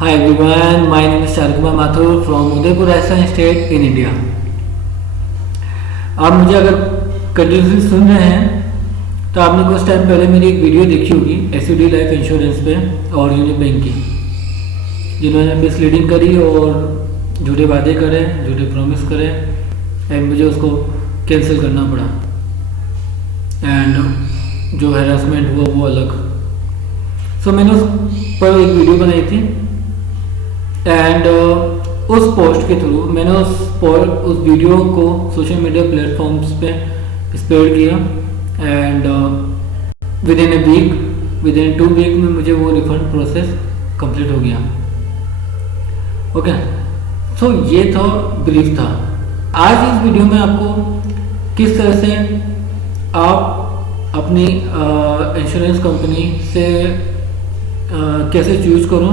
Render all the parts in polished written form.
Hi everyone, my name is Sharkumar Mathur from Udaipur, Rajasthan State in India. आप मुझे अगर continuously सुन रहे हैं तो आपने कुछ टाइम पहले मेरी एक वीडियो देखी होगी एसयूडी लाइफ इंश्योरेंस पे और यूनियन बैंक की, जिन्होंने मिसलीडिंग करी और झूठे वादे करे, झूठे प्रॉमिस करे एंड मुझे उसको कैंसिल करना पड़ा एंड जो हैरासमेंट हुआ वो अलग। सो मैंने उस पर एक वीडियो बनाई थी एंड उस पोस्ट के थ्रू मैंने उस वीडियो को सोशल मीडिया प्लेटफॉर्म्स पे स्प्रेड किया and within a week, within 2 week में मुझे वो रिफंड प्रोसेस कंप्लीट हो गया। ओके, सो ये था ब्रीफ था। आज इस वीडियो में आपको किस तरह से आप अपनी इंश्योरेंस कंपनी से कैसे चूज करो,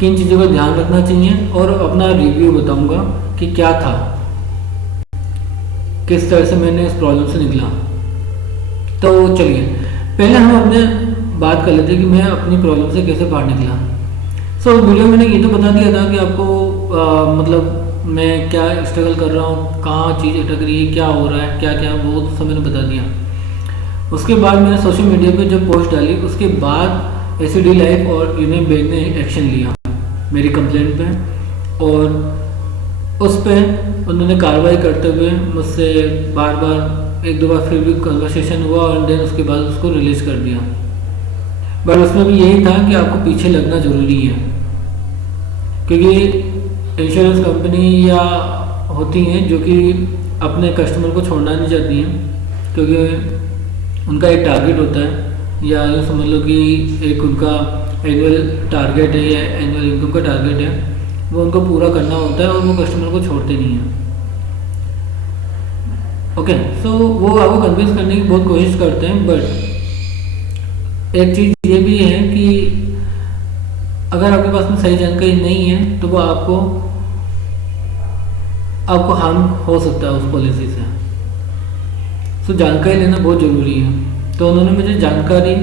किन चीज़ों का ध्यान रखना चाहिए और अपना रिव्यू बताऊंगा कि क्या था, किस तरह से मैंने इस प्रॉब्लम से निकला। तो चलिए पहले हम अपने बात कर लेते हैं कि मैं अपनी प्रॉब्लम से कैसे बाहर निकला। सो वीडियो मैंने ये तो बता दिया था कि आपको मतलब मैं क्या स्ट्रगल कर रहा हूँ, कहाँ चीज़ अटक रही है, क्या हो रहा है, क्या क्या, वो सब मैंने बता दिया। उसके बाद मैंने सोशल मीडिया पे जब पोस्ट डाली उसके बाद एसयूडी लाइफ और यूनियन बैंक ने एक्शन लिया मेरी कंप्लेंट पे और उस पर उन्होंने कार्रवाई करते हुए मुझसे बार बार 1-2 बार फिर भी कन्वर्सेशन हुआ और देन उसके बाद उसको रिलीज कर दिया। बट उसमें भी यही था कि आपको पीछे लगना ज़रूरी है, क्योंकि इंश्योरेंस कंपनी या होती हैं जो कि अपने कस्टमर को छोड़ना नहीं चाहती हैं, क्योंकि उनका एक टारगेट होता है या यूँ समझ लो कि एक उनका एनुअल टारगेट है या एनुअल इनकम का टारगेट है, वो उनको पूरा करना होता है और वो कस्टमर को छोड़ते नहीं हैं। ओके, सो वो आपको कन्विंस करने की बहुत कोशिश करते हैं, बट एक चीज़ ये भी है कि अगर आपके पास में सही जानकारी नहीं है तो वो आपको हार्म हो सकता है उस पॉलिसी से। सो जानकारी लेना बहुत ज़रूरी है। तो उन्होंने मुझे जानकारी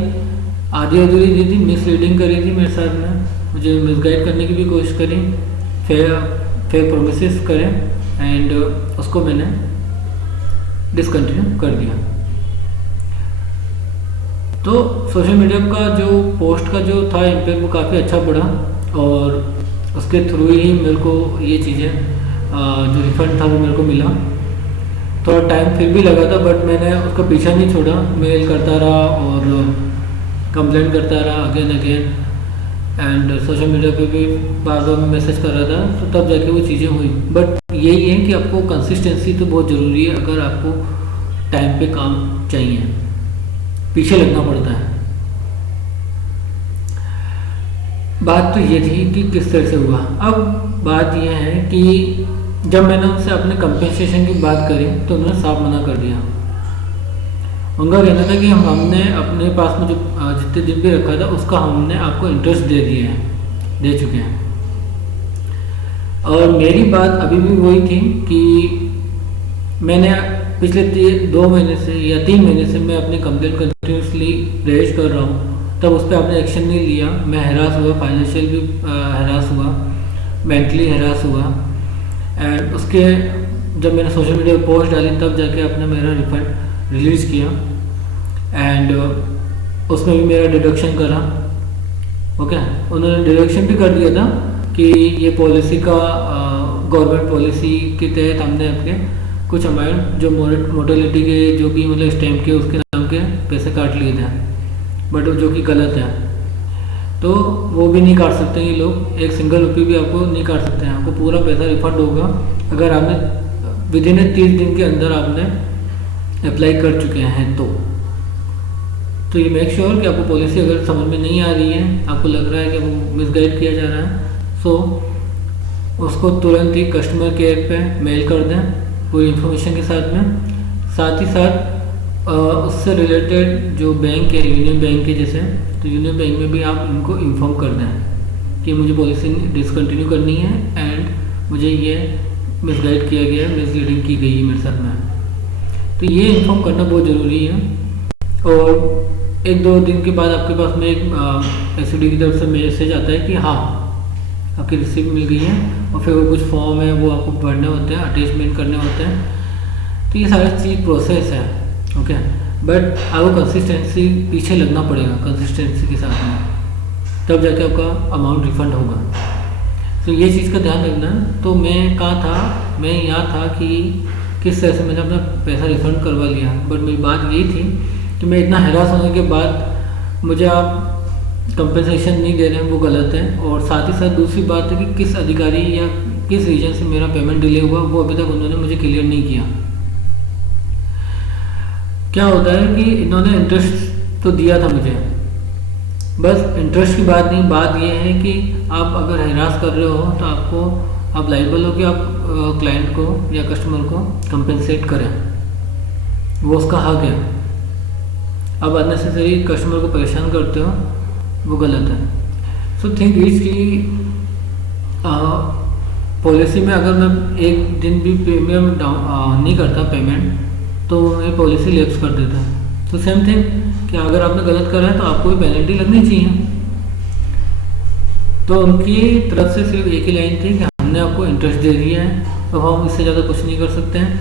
आधी अधूरी दी थी, मिसलीडिंग करी थी मेरे साथ में, मुझे मिसगाइड करने की भी कोशिश करी, फेक प्रोमिसेस करें एंड उसको मैंने डिसकंटिन्यू कर दिया। तो सोशल मीडिया का जो पोस्ट का जो था इम्पैक्ट वो काफ़ी अच्छा पड़ा और उसके थ्रू ही मेरे को ये चीज़ें जो रिफंड था वो मेरे को मिला। थोड़ा टाइम फिर भी लगा था बट मैंने उसका पीछा नहीं छोड़ा, मेल करता रहा और कंप्लेंट करता रहा अगेन एंड सोशल मीडिया पे भी बार बार मैसेज कर रहा था, तो तब जाके वो चीज़ें हुई। बट यही है कि आपको कंसिस्टेंसी तो बहुत ज़रूरी है अगर आपको टाइम पे काम चाहिए, पीछे लगना पड़ता है। बात तो ये थी कि किस तरह से हुआ। अब बात यह है कि जब मैंने उनसे अपने कंपेंसेशन की बात करी तो उन्होंने साफ मना कर दिया। उनका कहना था कि हमने अपने पास में जो जितने दिन भी रखा था उसका हमने आपको इंटरेस्ट दे चुके हैं। और मेरी बात अभी भी वही थी कि मैंने पिछले 2 महीने से या 3 महीने से मैं अपनी कंप्लेंट कंटिन्यूसली रेज कर रहा हूँ, तब उस पर आपने एक्शन नहीं लिया। मैं हैरास हुआ, फाइनेंशियल भी हैरास हुआ, मेंटली हैरास हुआ एंड उसके जब मैंने सोशल मीडिया पर पोस्ट डाली तब जाके आपने मेरा रिफंड रिलीज़ किया एंड उसमें भी मेरा डिडक्शन करा। ओके, उन्होंने डिडक्शन भी कर दिया था कि ये पॉलिसी का गवर्नमेंट पॉलिसी के तहत हमने आपके कुछ अमाउंट जो मोर्टेलिटी के जो भी मतलब स्टैम्प के उसके नाम के पैसे काट लिए थे, बट जो कि गलत है। तो वो भी नहीं काट सकते ये लोग, 1 सिंगल रुपये भी आपको नहीं काट सकते हैं। आपको पूरा पैसा रिफंड होगा अगर आपने विद इन 30 दिन के अंदर आपने अप्लाई कर चुके हैं। तो ये मेक श्योर कि आपको पॉलिसी अगर समझ में नहीं आ रही है, आपको लग रहा है कि वो मिसगाइड किया जा रहा है, सो उसको तुरंत ही कस्टमर केयर पे मेल कर दें पूरी इन्फॉर्मेशन के साथ में। साथ ही साथ उससे रिलेटेड जो बैंक है यूनियन बैंक के जैसे, तो यूनियन बैंक में भी आप उनको इन्फॉर्म कर दें कि मुझे पॉलिसी डिसकंटिन्यू करनी है एंड मुझे ये मिसगाइड किया गया है, मिसलीडिंग की गई है मेरे साथ में। तो ये इन्फॉर्म करना बहुत ज़रूरी है। और 1-2 दिन के बाद आपके पास में एक एसयूडी की तरफ से मैसेज आता है कि हाँ आपकी रिसिप्ट मिल गई है, और फिर वो कुछ फॉर्म है वो आपको भरने होते हैं, अटैचमेंट करने होते हैं। तो ये सारी चीज़ प्रोसेस है, ओके। बट आपको कंसिस्टेंसी पीछे लगना पड़ेगा, कंसिस्टेंसी के साथ में, तब जाके आपका अमाउंट रिफ़ंड होगा। तो ये चीज़ का ध्यान रखना। तो मैं कहाँ था, मैं यहाँ था कि किस तरह से मैंने अपना पैसा रिफ़ंड करवा लिया। बट मेरी बात यही थी कि मैं इतना हैरास होने के बाद मुझे आप कंपनसेशन नहीं दे रहे हैं, वो गलत है। और साथ ही साथ दूसरी बात है कि किस अधिकारी या किस रीजन से मेरा पेमेंट डिले हुआ, वो अभी तक उन्होंने मुझे क्लियर नहीं किया। क्या होता है कि इन्होंने इंटरेस्ट तो दिया था मुझे, बस इंटरेस्ट की बात नहीं, बात ये है कि आप अगर हैरास कर रहे हो तो आप लाइबल हो कि आप क्लाइंट को या कस्टमर को कंपेंसेट करें, वो उसका हक है। अब अननेसेसरी कस्टमर को परेशान करते हो, वो गलत है। सो थिंक इज की पॉलिसी में अगर मैं एक दिन भी प्रीमियम नहीं करता पेमेंट, तो मेरी पॉलिसी लैप्स कर देता है। तो सेम थिंग कि अगर आपने गलत करा है तो आपको भी पेनल्टी लगनी चाहिए। तो उनकी तरफ से सिर्फ एक ही लाइन थी कि हमने आपको इंटरेस्ट दे दिया है, अब हम इससे ज़्यादा कुछ नहीं कर सकते हैं,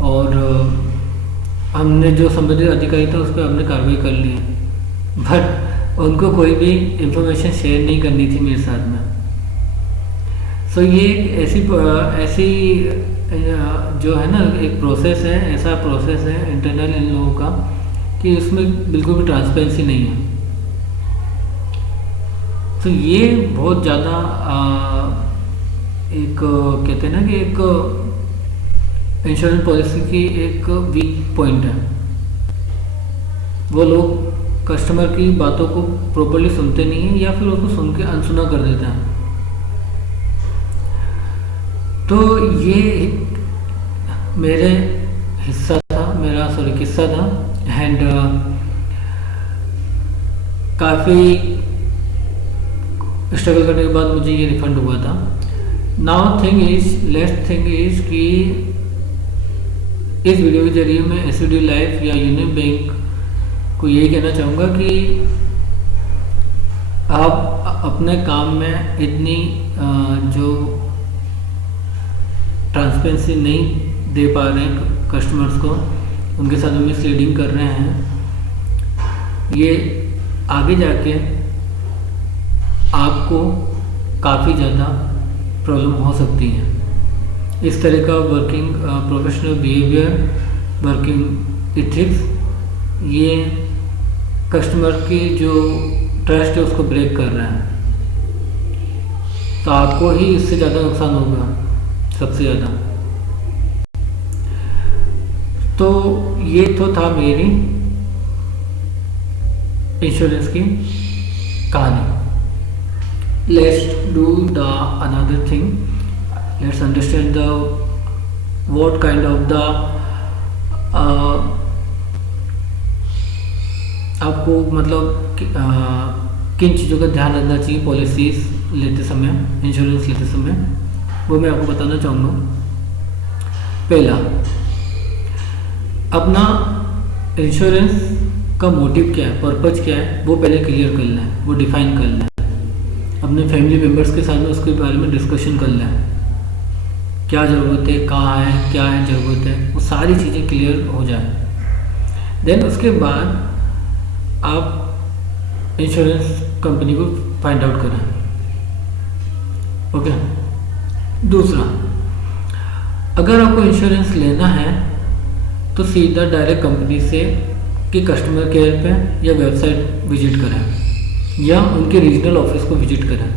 और हमने जो संबंधित अधिकारी था उस पर हमने कार्रवाई कर ली है। बट उनको कोई भी इंफॉर्मेशन शेयर नहीं करनी थी मेरे साथ में। सो ये ऐसी जो है ना, एक प्रोसेस है, ऐसा प्रोसेस है इंटरनल इन लोगों का कि उसमें बिल्कुल भी ट्रांसपेरेंसी नहीं है। तो ये बहुत ज़्यादा एक कहते हैं ना कि एक इंश्योरेंस पॉलिसी की एक वीक पॉइंट है। वो लोग कस्टमर की बातों को प्रॉपर्ली सुनते नहीं हैं, या फिर उसको सुन के अनसुना कर देते हैं। तो ये मेरे किस्सा था, एंड काफ़ी स्ट्रगल करने के बाद मुझे ये रिफंड हुआ था। नाउ लेट्स थिंग इज कि इस वीडियो के जरिए मैं एसबीडी लाइफ या यूनियन बैंक को यही कहना चाहूँगा कि आप अपने काम में इतनी जो ट्रांसपेरेंसी नहीं दे पा रहे हैं कस्टमर्स को, उनके साथ मिसलीडिंग कर रहे हैं, ये आगे जाके आपको काफ़ी ज़्यादा प्रॉब्लम हो सकती है। इस तरह का working professional behaviour, working ethics, ये कस्टमर की जो ट्रस्ट है उसको ब्रेक कर रहा है। तो आपको ही इससे ज़्यादा नुकसान होगा, सबसे ज़्यादा। तो ये तो था मेरी इंश्योरेंस की कहानी। Let's do the another thing. Let's understand the what kind of the आपको मतलब किन चीज़ों का ध्यान रखना चाहिए पॉलिसीज लेते समय, इंश्योरेंस लेते समय, वो मैं आपको बताना चाहूँगा। पहला, अपना इंश्योरेंस का मोटिव क्या है, पर्पज़ क्या है, वो पहले क्लियर कर लें, वो डिफाइन कर लें। अपने फैमिली मेम्बर्स के साथ में उसके बारे में डिस्कशन कर लें, क्या ज़रूरत है, कहाँ है, क्या है ज़रूरत है, वो सारी चीज़ें क्लियर हो जाए। देन उसके बाद आप इंश्योरेंस कंपनी को फाइंड आउट करें, ओके। दूसरा, अगर आपको इंश्योरेंस लेना है तो सीधा डायरेक्ट कंपनी से कि कस्टमर केयर पे या वेबसाइट विजिट करें, या उनके रीजनल ऑफिस को विजिट करें।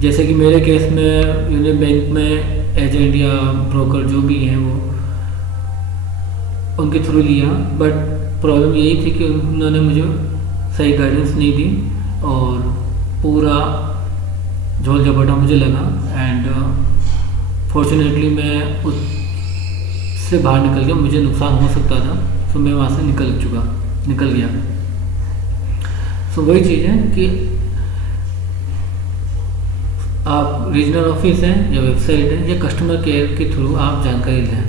जैसे कि मेरे केस में यूनियन बैंक में एजेंट या ब्रोकर जो भी हैं वो उनके थ्रू लिया, बट प्रॉब्लम यही थी कि उन्होंने मुझे सही गाइडेंस नहीं दी और पूरा झोल झपटा मुझे लगा। एंड फॉर्चुनेटली मैं उससे बाहर निकल गया, मुझे नुकसान हो सकता था, तो मैं वहाँ से निकल गया। तो वही चीज़ है कि आप रीजनल ऑफिस है या वेबसाइट है या कस्टमर केयर के थ्रू आप जानकारी लें,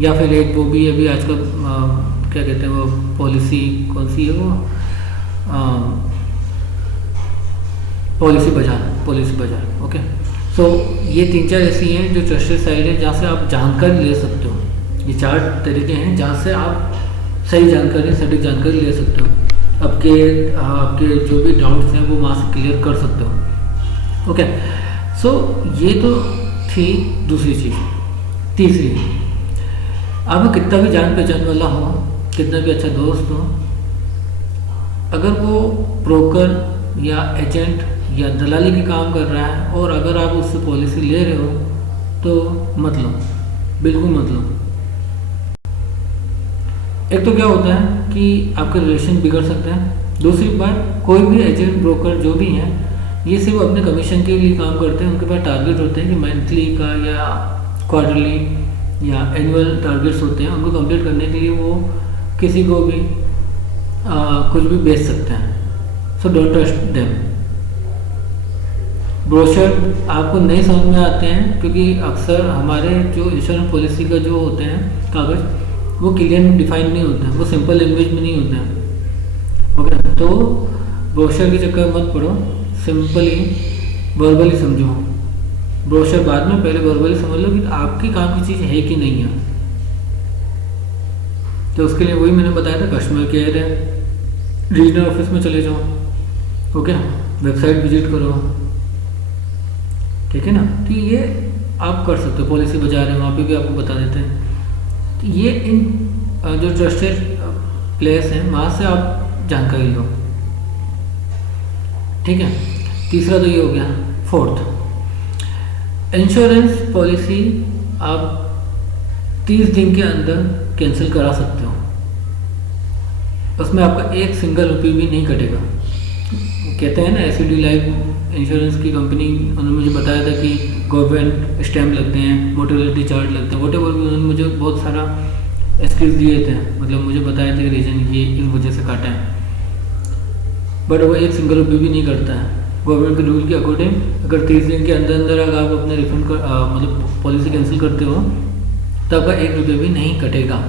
या फिर एक वो भी अभी आजकल क्या कहते हैं वो पॉलिसी कौन सी है वो पॉलिसी बाजार। ओके, सो ये 3-4 ऐसी हैं जो ट्रस्टेड साइट है जहाँ से आप जानकारी ले सकते हो। ये 4 तरीके हैं जहाँ से आप सही जानकारी, सटीक जानकारी ले सकते हो। आपके जो भी डाउट्स हैं वो वहाँ से क्लियर कर सकते हो। ओके, सो ये तो थी दूसरी चीज़। तीसरी, आपका कितना भी जान पहचान वाला हो, कितना भी अच्छा दोस्त हो, अगर वो ब्रोकर या एजेंट या दलाली के काम कर रहा है और अगर आप उससे पॉलिसी ले रहे हो तो मत लो, बिल्कुल मत लो। एक तो क्या होता है कि आपके रिलेशन बिगड़ सकते हैं। दूसरी बात, कोई भी एजेंट ब्रोकर जो भी हैं ये सिर्फ अपने कमीशन के लिए काम करते हैं। उनके पास टारगेट होते हैं कि मंथली का या क्वार्टरली या एनुअल टारगेट्स होते हैं। उनको कंप्लीट करने के लिए वो किसी को भी कुछ भी बेच सकते हैं। So don't trust them. Brochure आपको नहीं समझ में आते हैं क्योंकि अक्सर हमारे जो इंश्योरेंस पॉलिसी का जो होते हैं कागज़, वो क्लियर डिफाइन नहीं होते हैं, वो सिंपल लैंग्वेज में नहीं होते हैं। ओके, तो ब्रोशर के चक्कर मत पड़ो, सिंपली वर्बली समझो। ब्रोशर बाद में, पहले वर्बली समझ लो कि आपकी काम की चीज़ है कि नहीं है। तो उसके लिए वही मैंने बताया था, कस्टमर केयर है, रीजनल ऑफिस में चले जाओ। ओके, वेबसाइट विजिट करो, ठीक है ना। तो ये आप कर सकते हो। पॉलिसी बाजार है, वहाँ पे भी आपको बता देते हैं। तो ये इन जो ट्रस्टेड प्लेस हैं वहाँ से आप जानकारी लो, ठीक है। तीसरा तो ये हो गया। फोर्थ, इंश्योरेंस पॉलिसी आप 30 दिन के अंदर कैंसिल करा सकते हो। उसमें आपका एक सिंगल रुपये भी नहीं कटेगा। कहते हैं ना, एसडी लाइफ इंश्योरेंस की कंपनी, उन्होंने मुझे बताया था कि गवर्नमेंट स्टैम्प लगते हैं, मोर्टेलिटी चार्ज लगते हैं, वॉटेवर भी उन्होंने मुझे बहुत सारा एक्सक्यूज दिए थे। मतलब मुझे बताया था कि रीज़न ये इस वजह से काटा है, बट वो एक सिंगल रुपये भी नहीं करता है। गवर्नमेंट के रूल के अकॉर्डिंग अगर 30 दिन के अंदर अंदर अगर आप अपने रिफंड मतलब पॉलिसी कैंसिल करते हो तो आपका 1 रुपये भी नहीं कटेगा,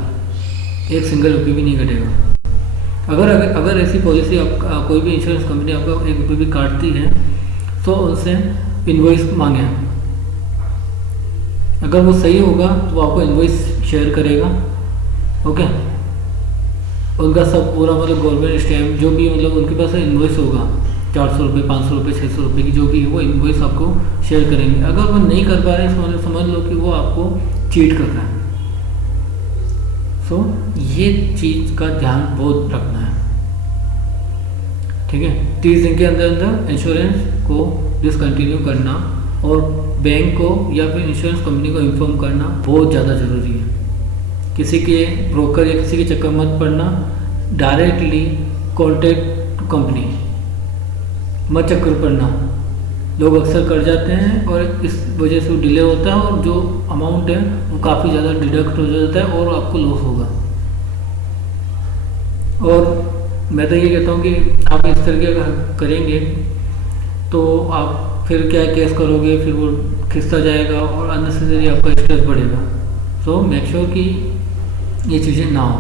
एक सिंगल रुपये भी नहीं कटेगा। अगर ऐसी पॉलिसी आप कोई भी इंश्योरेंस कंपनी आपका 1 रुपये भी काटती है तो उनसे इनवॉइस मांगे। अगर वो सही होगा तो वो आपको इनवॉइस शेयर करेगा। ओके, उनका सब पूरा मतलब गवर्नमेंट स्टैम्प जो भी मतलब उनके पास इनवॉइस होगा, 400 रुपये, 500 रुपये, 600 रुपये की जो भी है वो इनवॉइस आपको शेयर करेंगे। अगर वो नहीं कर पा रहे हैं समझ लो कि वो आपको चीट कर रहा है। सो ये चीज़ का ध्यान बहुत रखना है, ठीक है। 30 दिन के अंदर अंदर इंश्योरेंस को डिसकंटिन्यू करना और बैंक को या फिर इंश्योरेंस कंपनी को इन्फॉर्म करना बहुत ज़्यादा ज़रूरी है। किसी के ब्रोकर या किसी के चक्कर मत पड़ना, डायरेक्टली कॉन्टेक्ट कंपनी मत चक्कर पड़ना। लोग अक्सर कर जाते हैं और इस वजह से वो डिले होता है और जो अमाउंट है वो काफ़ी ज़्यादा डिडक्ट हो जाता है और आपको लॉस होगा। और मैं तो ये कहता हूँ कि आप इस तरीके का करेंगे तो आप फिर क्या केस करोगे, फिर वो खिसता जाएगा और अननेसेसरी आपका स्ट्रेस बढ़ेगा। सो मेक श्योर कि ये चीज़ें ना हो।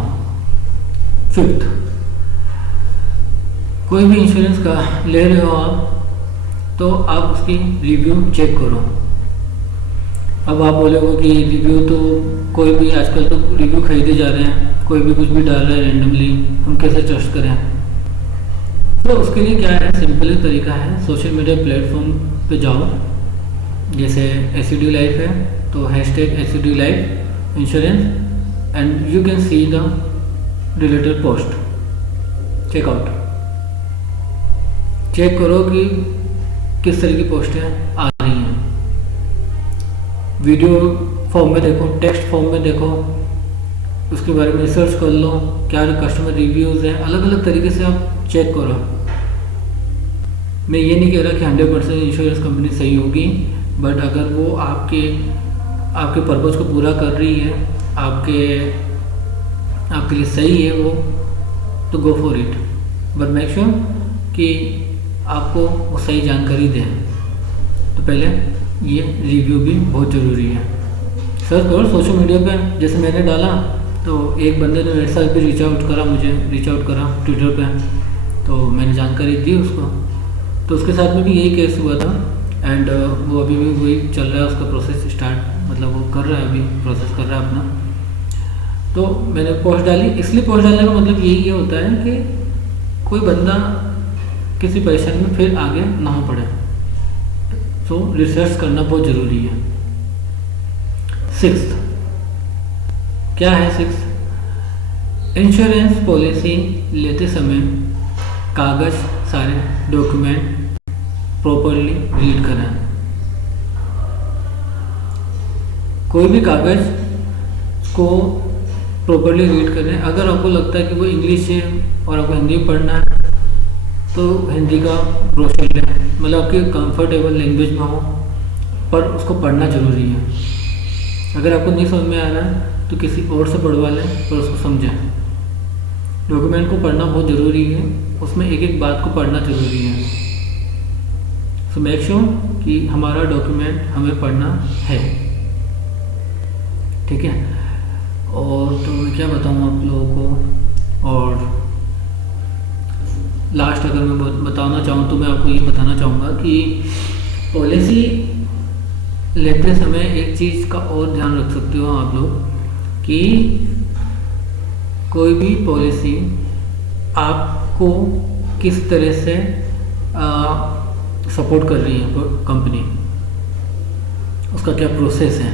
फिफ्थ, कोई भी इंश्योरेंस का ले रहे हो आप तो आप उसकी रिव्यू चेक करो। अब आप बोलोगे कि रिव्यू तो कोई भी आजकल तो रिव्यू खरीदे जा रहे हैं, कोई भी कुछ भी डाल रहा है रैंडमली, हम कैसे ट्रस्ट करें। तो उसके लिए क्या है, सिंपल तरीका है, सोशल मीडिया प्लेटफॉर्म पे जाओ। जैसे एसडी लाइफ है तो #SD life insurance and you can see the related post, checkout. Check करो कि किस तरह की पोस्टें आ रही हैं। वीडियो फॉर्म में देखो, टेक्स्ट फॉर्म में देखो, उसके बारे में रिसर्च कर लो, क्या कस्टमर रिव्यूज़ हैं, अलग अलग तरीके से आप चेक करो। मैं ये नहीं कह रहा कि 100% इंश्योरेंस कंपनी सही होगी, बट अगर वो आपके पर्पज़ को पूरा कर रही है, आपके लिए सही है वो, तो go for it. But make sure कि आपको वो सही जानकारी दें। तो पहले ये रिव्यू भी बहुत ज़रूरी है। सर्च करो सोशल मीडिया पे, जैसे मैंने डाला तो एक बंदे ने मेरे साथ भी रीच आउट करा ट्विटर पे, तो मैंने जानकारी दी उसको। तो उसके साथ में भी यही केस हुआ था एंड वो अभी भी वही चल रहा है, उसका प्रोसेस स्टार्ट, मतलब वो कर रहा है, अभी प्रोसेस कर रहा है अपना। तो मैंने पोस्ट डाली, इसलिए पोस्ट डालने का मतलब यही ये होता है कि कोई बंदा किसी परेशानी में फिर आगे ना पड़े। तो रिसर्च करना बहुत ज़रूरी है। सिक्स्थ क्या है? सिक्स्थ, इंश्योरेंस पॉलिसी लेते समय कागज़ सारे डॉक्यूमेंट प्रॉपरली रीड करें। कोई भी कागज़ को प्रॉपरली रीड करें। अगर आपको लगता है कि वो इंग्लिश है और आपको हिंदी में पढ़ना है तो हिंदी का ब्रोशर लें, मतलब आपकी कंफर्टेबल लैंग्वेज में हो, पर उसको पढ़ना ज़रूरी है। अगर आपको नहीं समझ में आ रहा है तो किसी और से पढ़वा लें पर उसको समझें। डॉक्यूमेंट को पढ़ना बहुत ज़रूरी है, उसमें एक एक बात को पढ़ना ज़रूरी है। सो मेक श्योर कि हमारा डॉक्यूमेंट हमें पढ़ना है, ठीक है। और तो मैं क्या बताऊँ आप लोगों को, और लास्ट अगर मैं बताना चाहूँ तो मैं आपको ये बताना चाहूँगा कि पॉलिसी लेते समय एक चीज़ का और ध्यान रख सकते हो आप लोग कि कोई भी पॉलिसी आपको किस तरह से सपोर्ट कर रही है कंपनी, उसका क्या प्रोसेस है,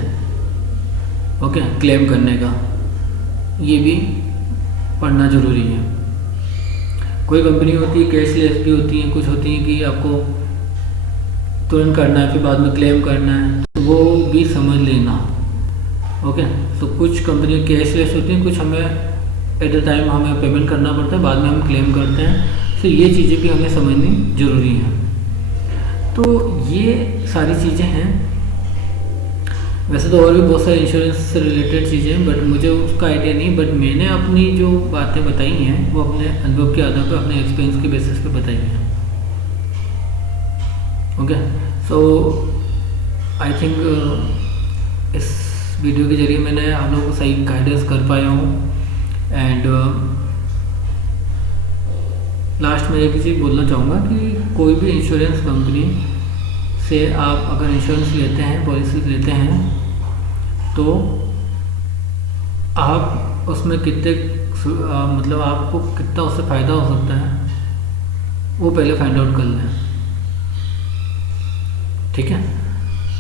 ओके, क्लेम करने का, ये भी पढ़ना ज़रूरी है। कोई कंपनी होती है कैशलेस भी होती है, कुछ होती है कि आपको तुरंत करना है फिर बाद में क्लेम करना है, तो वो भी समझ लेना, ओके। तो कुछ कंपनी कैशलेस होती हैं, कुछ हमें एट द टाइम हमें पेमेंट करना पड़ता है, बाद में हम क्लेम करते हैं। तो ये चीज़ें भी हमें समझनी ज़रूरी है। तो ये सारी चीज़ें हैं। वैसे तो और भी बहुत सारे इंश्योरेंस से रिलेटेड चीज़ें हैं, बट मुझे उसका आइडिया नहीं, बट मैंने अपनी जो बातें बताई हैं वो अपने अनुभव के आधार पर, अपने एक्सपीरियंस के बेसिस पे बताई हैं, ओके। सो आई थिंक इस वीडियो के जरिए मैंने आप लोगों को सही गाइडेंस कर पाया हूँ। एंड लास्ट में एक चीज़ बोलना चाहूँगा कि कोई भी इंश्योरेंस कंपनी से आप अगर इंश्योरेंस लेते हैं, पॉलिसी लेते हैं, तो आप उसमें कितने मतलब आपको कितना उससे फ़ायदा हो सकता है वो पहले फाइंड आउट कर लें, ठीक है।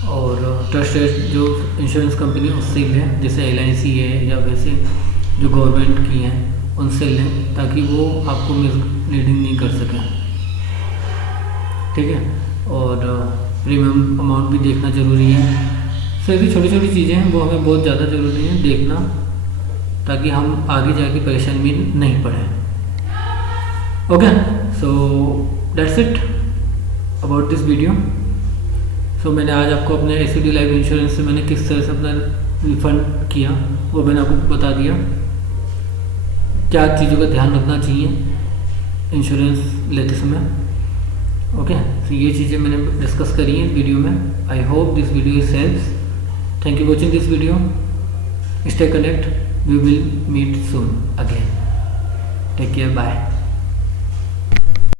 और ट्रस्टेड जो इंश्योरेंस कंपनी उससे लें, जैसे LIC है या वैसे जो गवर्नमेंट की हैं उनसे लें, ताकि वो आपको मिसलीडिंग नहीं कर सकें, ठीक है। और प्रीमियम अमाउंट भी देखना ज़रूरी है। सो ऐसी छोटी छोटी चीज़ें हैं वो हमें बहुत ज़्यादा ज़रूरी है देखना, ताकि हम आगे जाके परेशानी में नहीं पड़े, okay. So that's it about this video. So मैंने आज आपको अपने SUD लाइफ इंश्योरेंस से मैंने किस तरह से अपना रिफ़ंड किया वो मैंने आपको बता दिया। क्या चीज़ों का ध्यान रखना चाहिए इंश्योरेंस लेते समय, ओके। तो ये चीज़ें मैंने डिस्कस करी हैं वीडियो में। I hope this video is helps. Thank you watching this video. Stay connect, we will meet soon again. Take care, bye.